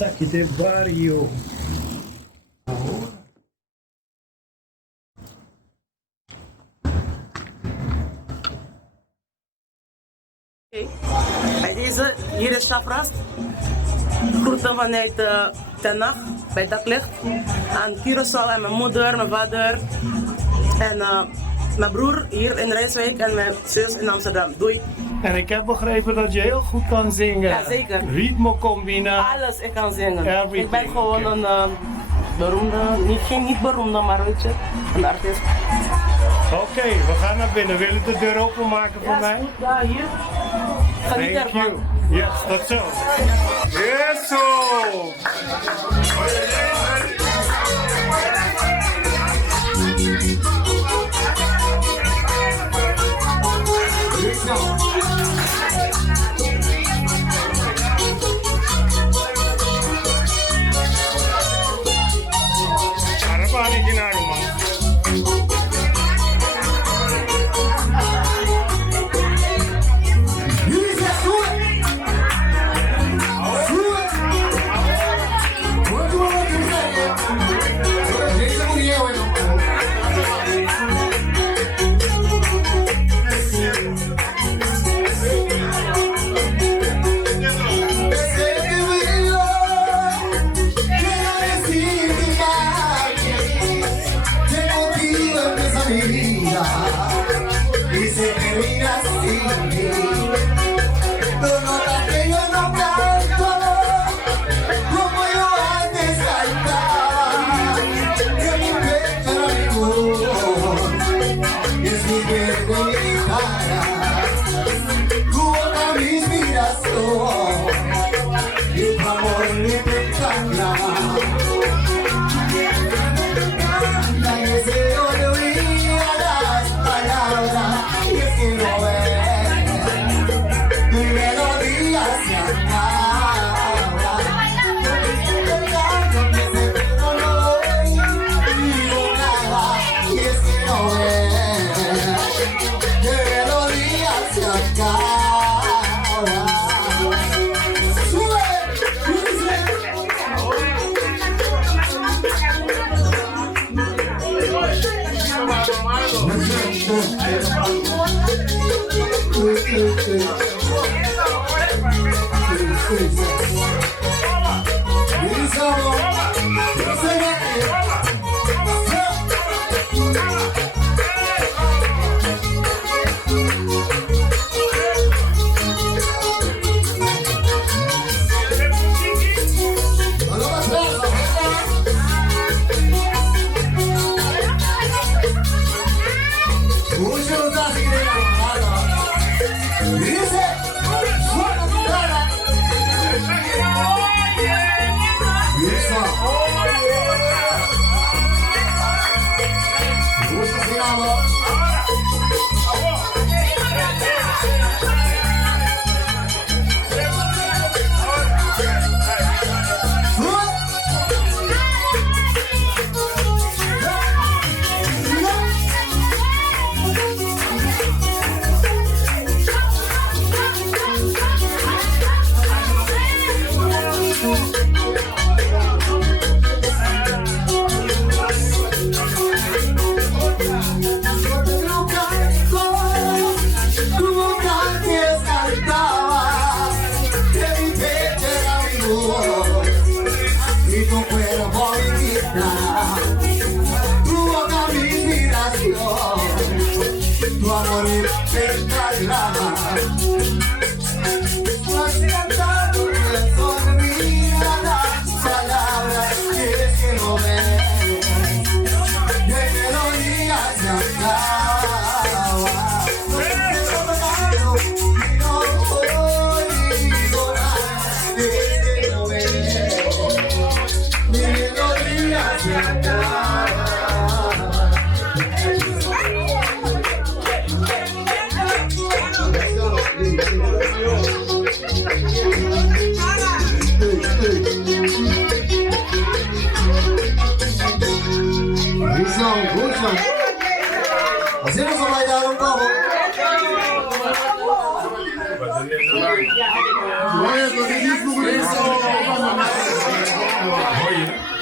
Aqui de barrio. Bij deze, hier is Sjaf Rast. Groeten vanuit Ten Nacht, bij daglicht. Aan Curaçao en mijn moeder, mijn vader. En mijn broer hier in Rijswijk en mijn zus in Amsterdam. Doei. En ik heb begrepen dat je heel goed kan zingen. Ja, zeker. Ritmecombina. Alles, ik kan zingen. Everything. Ik ben gewoon een beroemde, niet beroemde, maar weet je, een artiest. Oké, we gaan naar binnen. Wil je de deur openmaken voor mij? Goed, ja, hier. Geniet Thank ervan. you. Yes, tot zo. Yes, zo.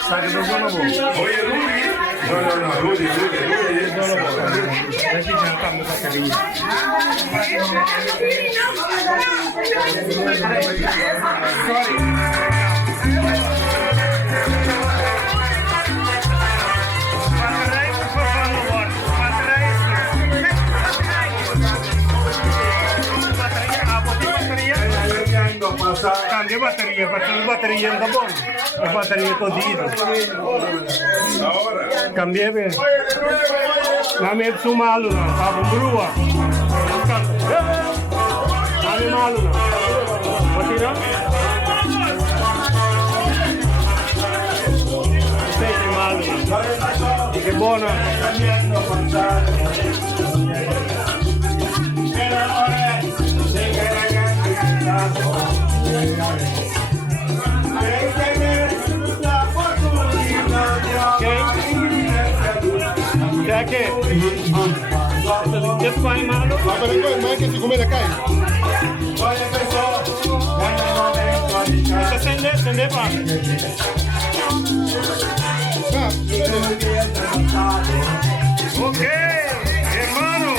Sai che non sono buono. Oye, Rudi. No, Rudi. Adesso c'è il cambio da carina. Cambia batteria, facciamo batteria da buono. La batteria così. Ahora. Cambia bene. La mia su maluna, fa brua. Cambia maluna. Mattina? Sei maluna. Che buona. Sai che? Che fai malo? Ma è che siccome le cai? Se ne va. Ok, hermano.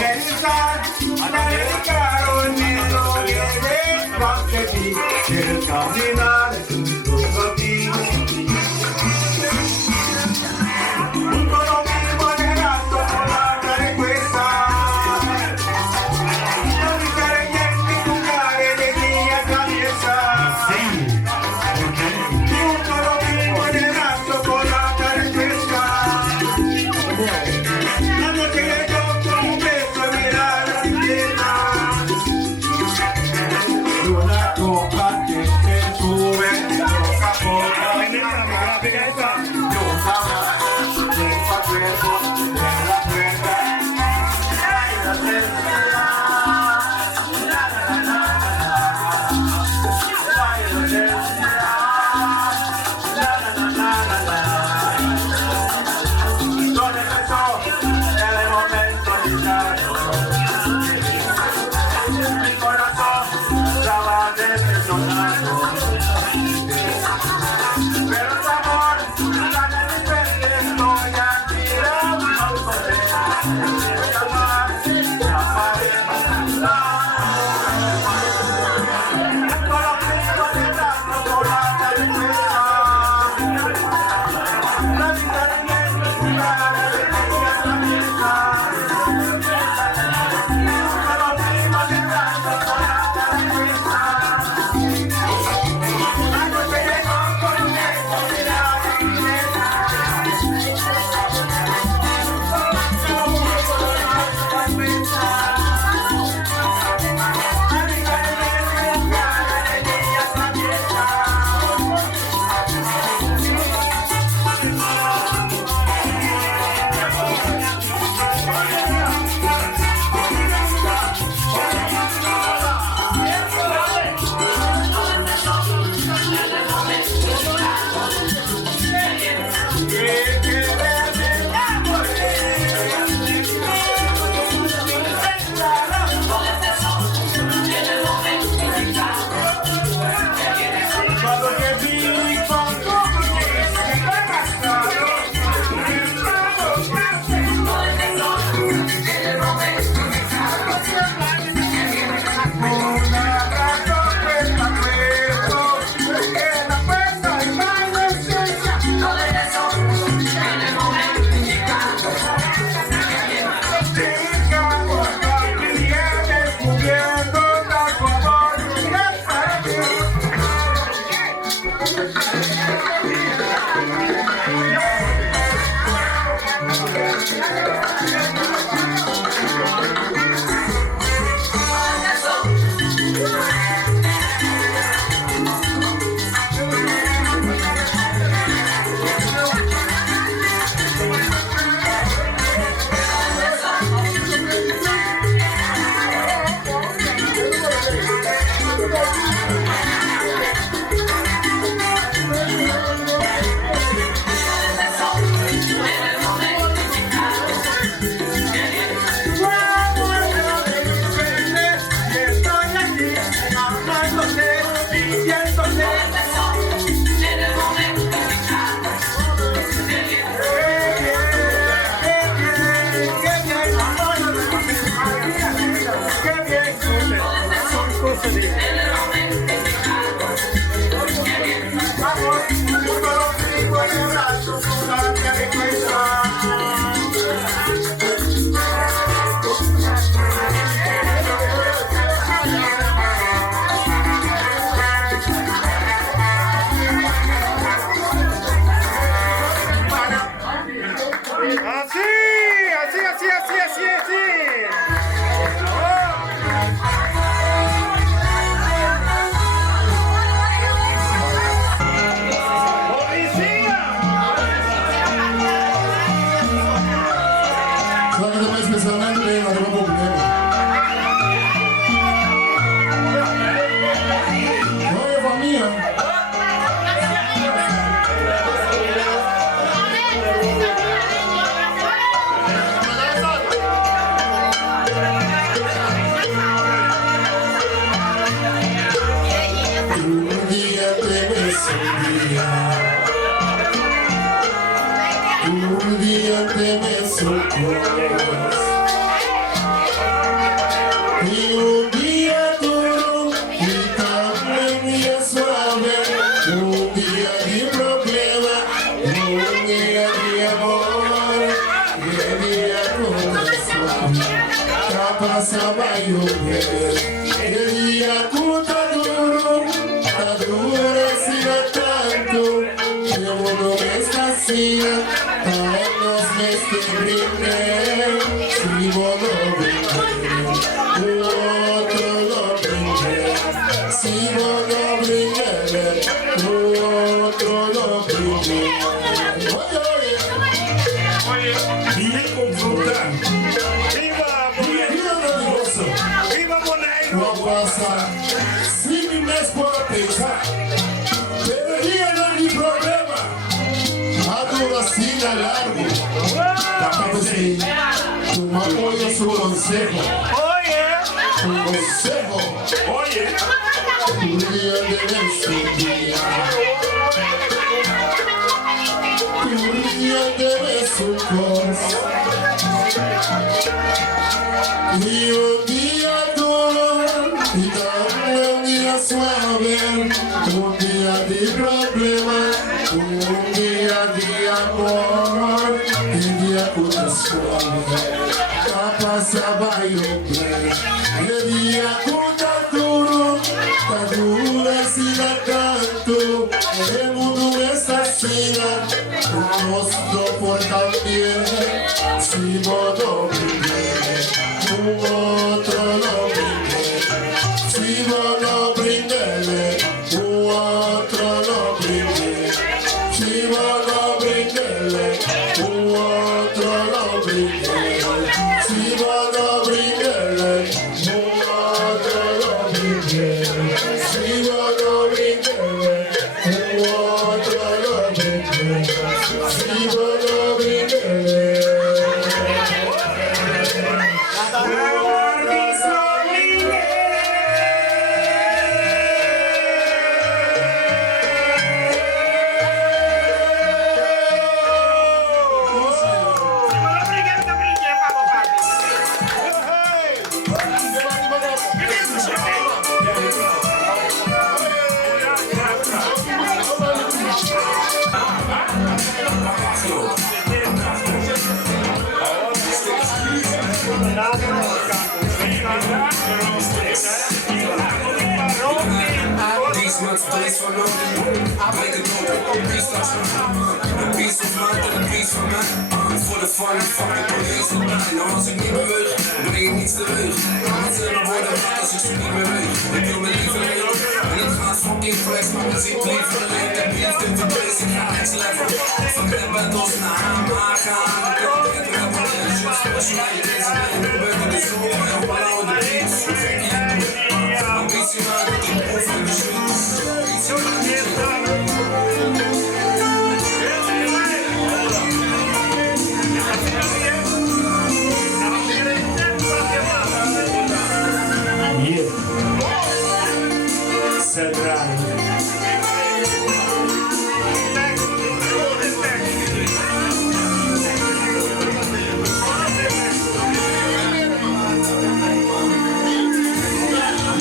Mi corazón, la va a decepcionar.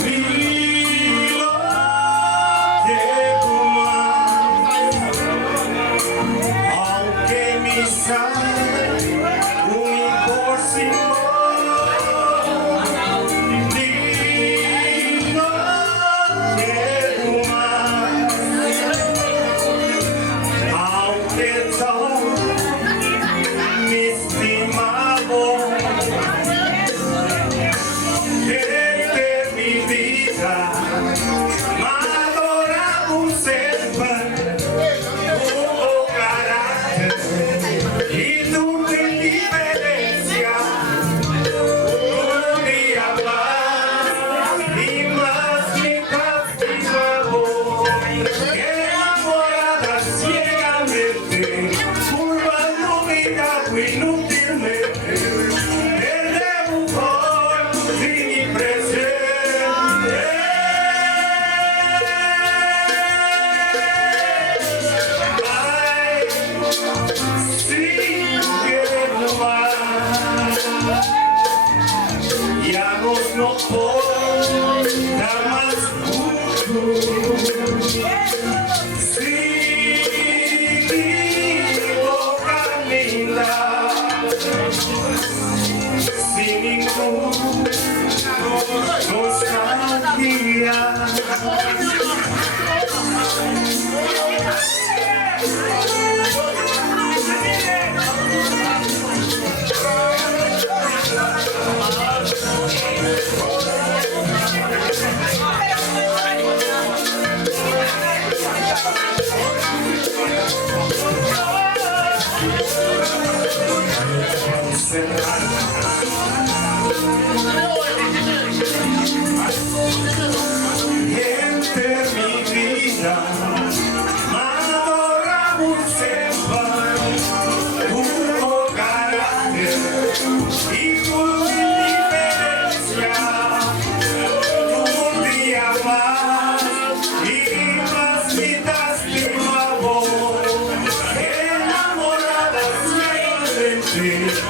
Milo enamorada ciegamente, turbando mi vida inútilmente, perdemos por mi presente. Ay, sin querer más, ya no puedo dar más gusto. Sin ningún nostalgia. Entre mi vida, adoramos sempre tu carácter y tu indiferencia. Un día más y más vidas de tu amor, enamorada ciegamente.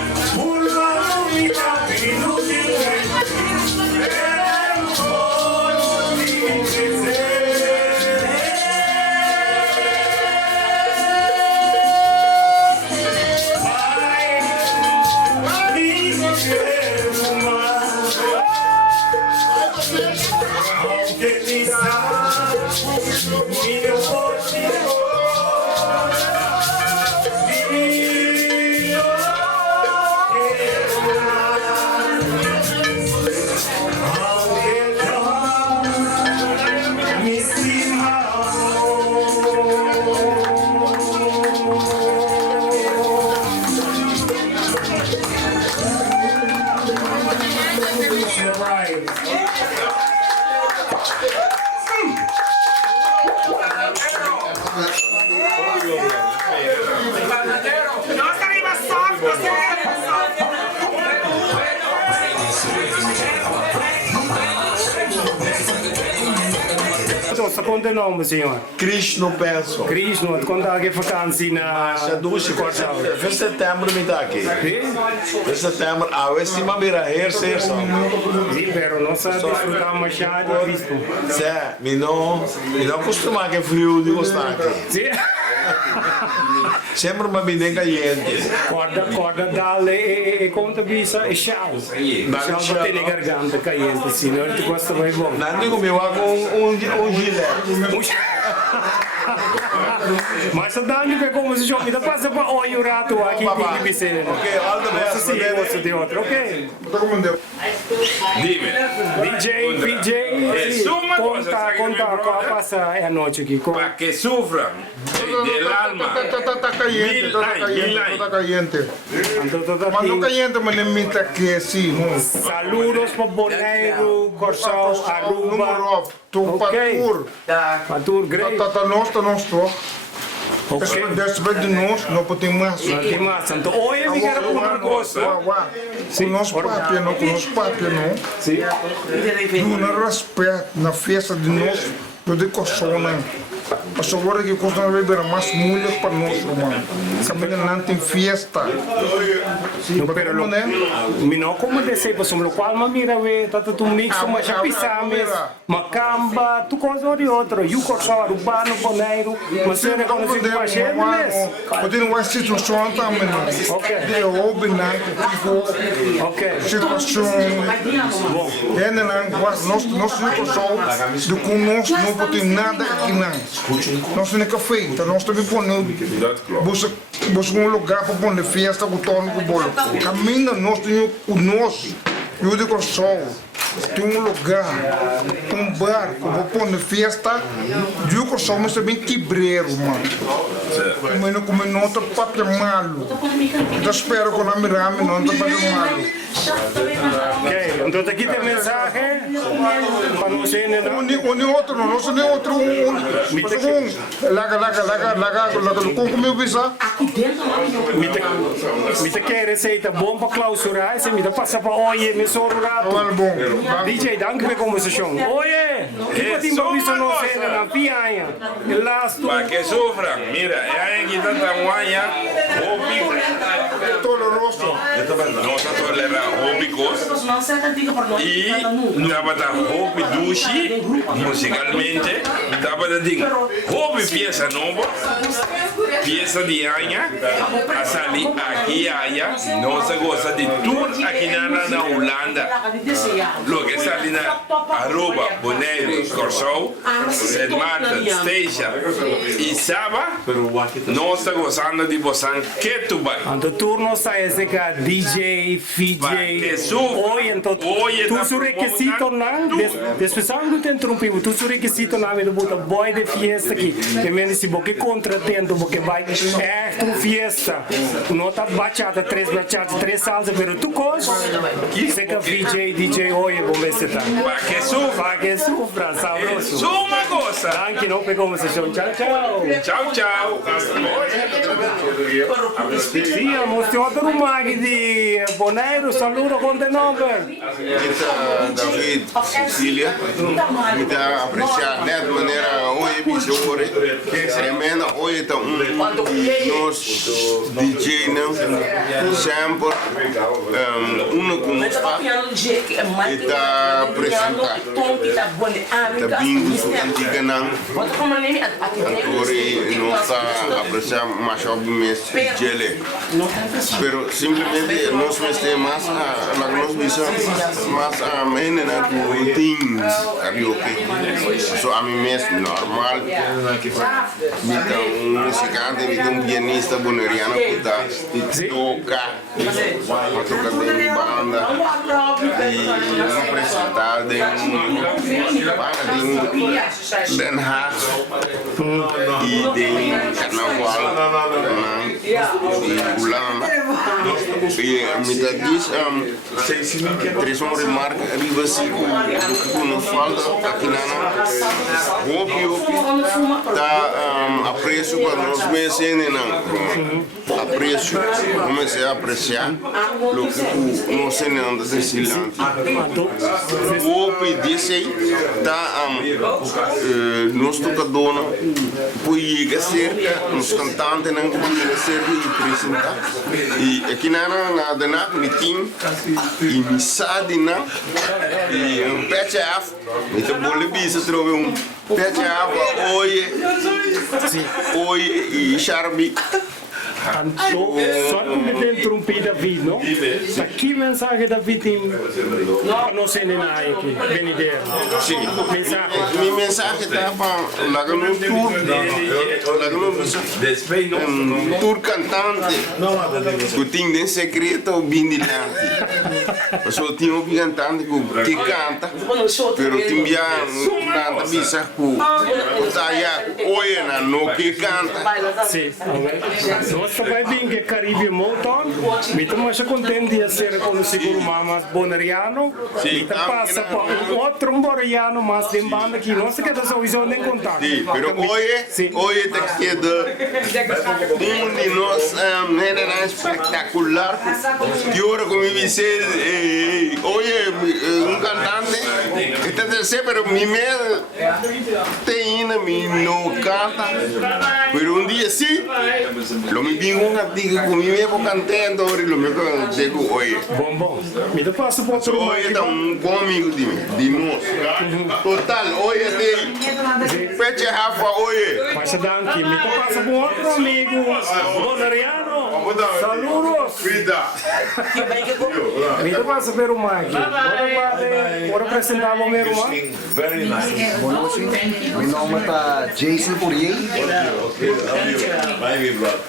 Qual é o nome, senhor? Krishnu Penso. Krishnu, quando há aqui vakantie na... Em setembro me dá aqui. Em setembro, a estima vira heerser. Sim, pero não se desfrutar machado de Cristo. Sim, me não costuma que frio de gostar aqui. Sim. Sempre me bem caliente. Corda dale e conta bisa e chau. Chau bater na garganta caliente, senão tu gosta bem bom. Não digo meu com gilete. Mas se dá nível como se chama, ainda passa para olhar o rato aqui em Vicente. Ok, all the best. Sim, gosto de outro, ok? Dime. DJ VJ conta qual passa a noite aqui. Para que sufran del alma. Está caliente, está caliente. Cuando caliente me limita que sí. Saludos para Boneiro, Corsal, Aruba. Patur, great. Está nosso. Ok. Después de nós, não podemos mais. Que massa. Então, hoje eu quero uma coisa. Com nosso papel, não. Sim. No respeito, na festa de nós, eu digo a agora que costuma beber mais mulher para nós, irmão. Caminha não tem festa. Não, pero não como descer para o qual mas mira ve, tá tu mix uma chapisames, macamba, tu coisa de outro, e o corso urbano, boneiro, mas você reconhece que mais é mesmo. Eu tenho uma situação também. De hobby não, ok. situação. É não, nós de com nós não podemos nada aqui não. Nós temos café, então nós também podemos buscar lugar para pôr festa com todo o bolo. Caminho nós temos o nosso, eu digo só, tem lugar, bar, para pôr festa, eu digo só, mas também quebreiro, mano. Como não está papel malo. Eu espero que não me rame, não está papel malo. Ok, então aqui tem mensagem para nós ainda não. Uni outro, não sou nem outro. Laga, como meu bisa? Me quer receita bom para clausurar, se me passa para Oye, me sou rato. DJ, dank voor conversação. Oye, que pode improvisar não ainda na pianha. Last. Para que sofra, mira, é aqui tanta guanha, hopi. Todo rosto. Não está tolerando hopicos. E estava da hopi dushi, musicalmente. Estava da ding, hopi pieza nova, pieza de anha, a sali aqui anha, nossa gosta de tudo aqui na Holanda. Lo que está ali na Aruba, Bonaire, Corsou, St. Maarten, Steja e Saba, nós estamos gostando de bossar que tu vai. Então turno sai esse cá DJ VJ Oye, então tu seu requisito não, despeçando do interrompivo, tu seu requisito não me bota boy de fiesta aqui, que menos se boque contratento, porque vai é uma fiesta, não tá bachata, três salsa, pero tu coisa, você que VJ DJ Oye, vamos ver se tá. Para que sofra, sabroso. Suma gosta. Danke, não pegou uma sessão. Tchau, tchau. Tchau, tchau. Sim, mostrei outro mag de Bonaire, saludo com o nome. David Cicilia, kita apreciar net maneira Oye bisore, semana Oye tá nos DJ não sempre com kita apresentar tá bingo antiga não agora nossa apreciar mais obviamente DJ pero simplesmente nós temos mais nós visamos mais a menina com things karaoke so a mim mesmo normal me dá musicante me dá pianista boneriano que tá toca de banda e apresentar de banda de Den Haag e de carnaval e Holanda e me dá diz três remarca arriba assim o que nos falta aqui na hopi tá apreço para nós mesmos não apreço comecei a apreciar o que nós não descilante hopi disse tá nós tocadona pois cerca nos cantantes não podia ser e apresentar e aqui na meeting e missade na e patch af met de bolle bisa trouxe patch af Oye e Charbi. Só que me interrompi David, não? Aqui mensagem David para nós ensinar aqui, venidero. Sim. Mensagem. Minha mensagem está para lá no tour cantante. Eu tinha segredo bindilante. Eu tinha um cantante que canta, pero tinha nada bisa ku taya Oye na no que canta. Sim. Nós também vim que Caribe Motown, me estou mais contente de ser conhecido como mais bonariano, e passa para outro bonariano, mas tem banda aqui, não sei que da sua visão nem contato. Sim, pero Oye te queda de nós é espetacular. Que hora como me disse, Oye cantante, está dizendo, pero mi medo tem me não canta, pero dia sim. Lo mi bingo un artigo con mi mepo cantando ora lo mio dico Oye. Bom. Me dá passo para outro Oye é um bom amigo de nós. Total, Oye tem peche Rafa Oye. Mas danke, me dá passo para outro amigo, bonariano. Saludos. Me dá passo para o Mike. Bora apresentar o meu irmão. Very nice. Boa noite. Meu nome é Jayson Pourier. Vai vir, brother.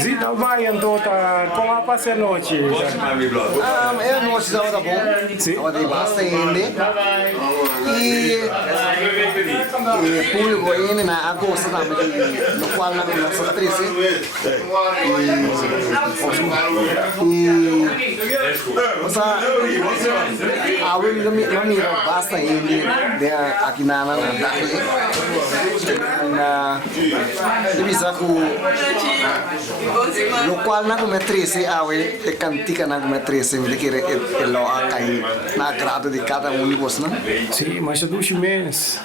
Sim, não vai então com a passa noite. É noite da hora bom. Sim. Hora de basta ainda. E público ainda na agosto também no qual na nossa atriz. E você a mira basta ainda aqui na bisa ku lo qual na come 13 awe te cantica na come 13 me que lo acai na grado de cada um de vocês, né? Sim, mas é 2 meses.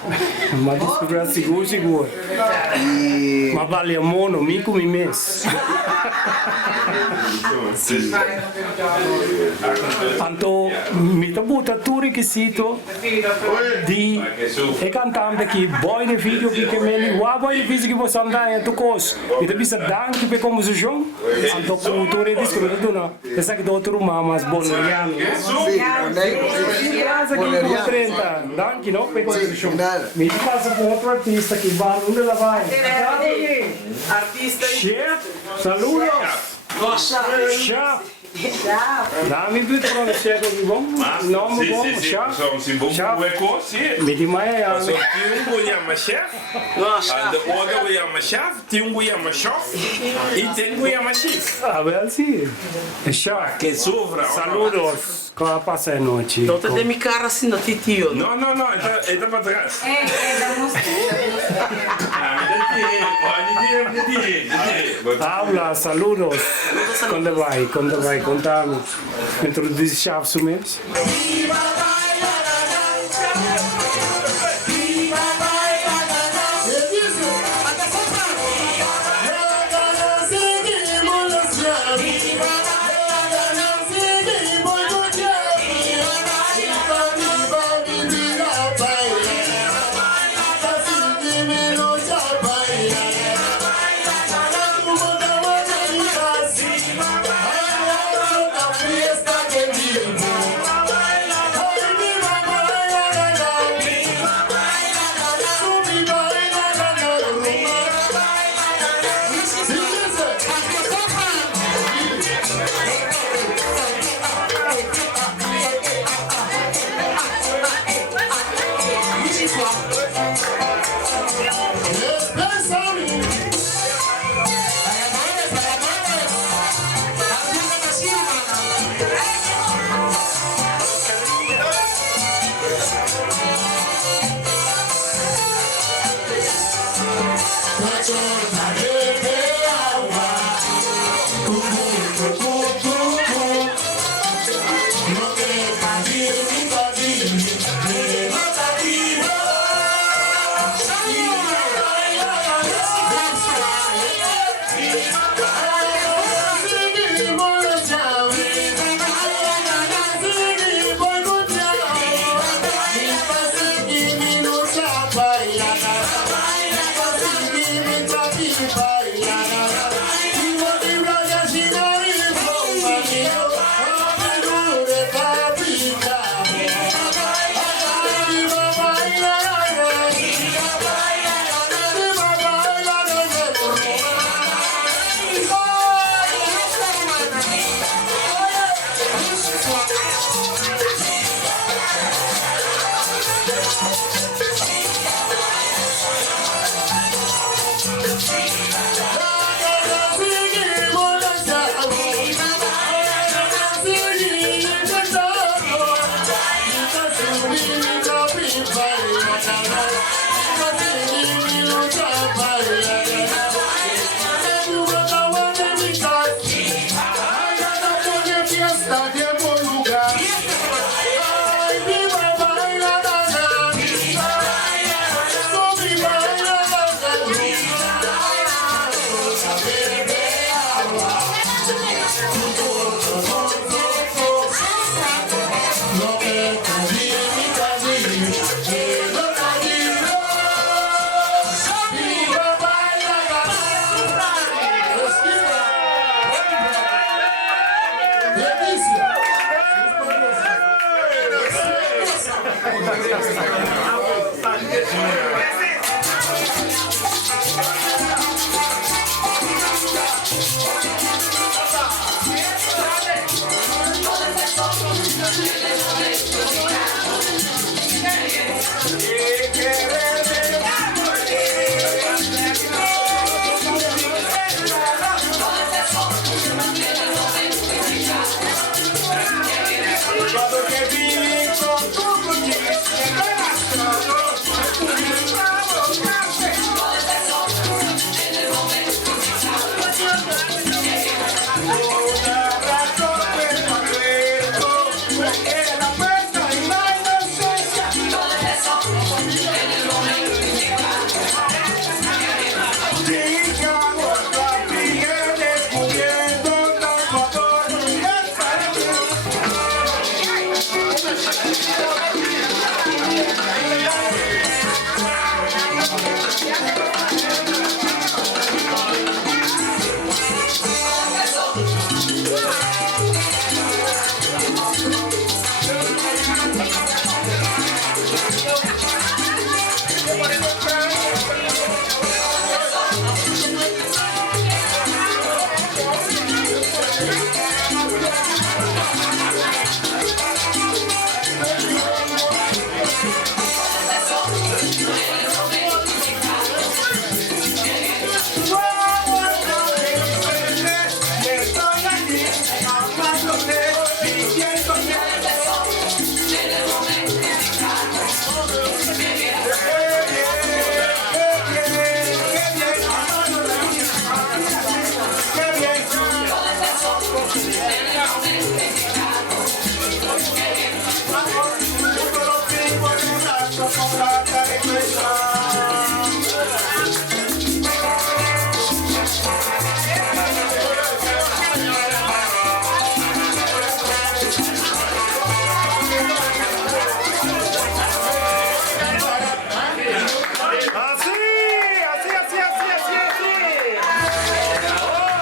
Mas descobrir seguro. E Mas vale a mono, mico mi mês. Então, me tá bota tudo requisito de cantante que boy de vídeo que me boy de vídeo que você anda em tu cos. Me tá bisa danke pe composição. Então, cultura descobrindo não. Essa que do outro mas boleriano. Essa que do 30. Danke não pe composição. Me passa com outro artista que vai onde ela vai. Artista. Chef, saludos. Sjaf. Dá-me um bit para você que bom. Não, bom, Sjaf. Me diz mais. So tiungu yama chef, and the other yama chef, tiungu yama chef, e tengu yama chef. Ah, well, sim. Sjaf. Que sofra. Saludos. Como passa a noite? Então tem minha cara assim no titio. No, está para trás. Habla, saludos. Quando vai, contame. Introduz Sjaf sumes.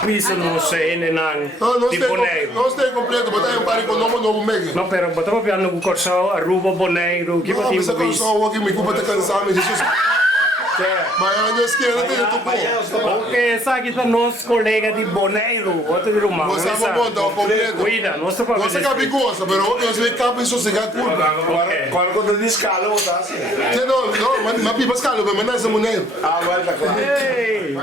piso no sé, Esnan. No de boneiro. não está completo, botar um pare com nome novo mega. Não, pero botamos piano com corso, arruba boneiro, que Não, botinho mas bis. só o que me culpa tá cansado, Jesus. Mas eu não esqueci, não tem tudo. Ok, sabe que nós colega de boneiro, outro de rumão. Você vai montar o completo. Cuida, não se pode Você cabe coisa, mas você cabe isso se curva. Quando diz calo, tá assim. Não, mas pipa escalo, mas não é essa mulher. Ah, vai, tá claro. Ei!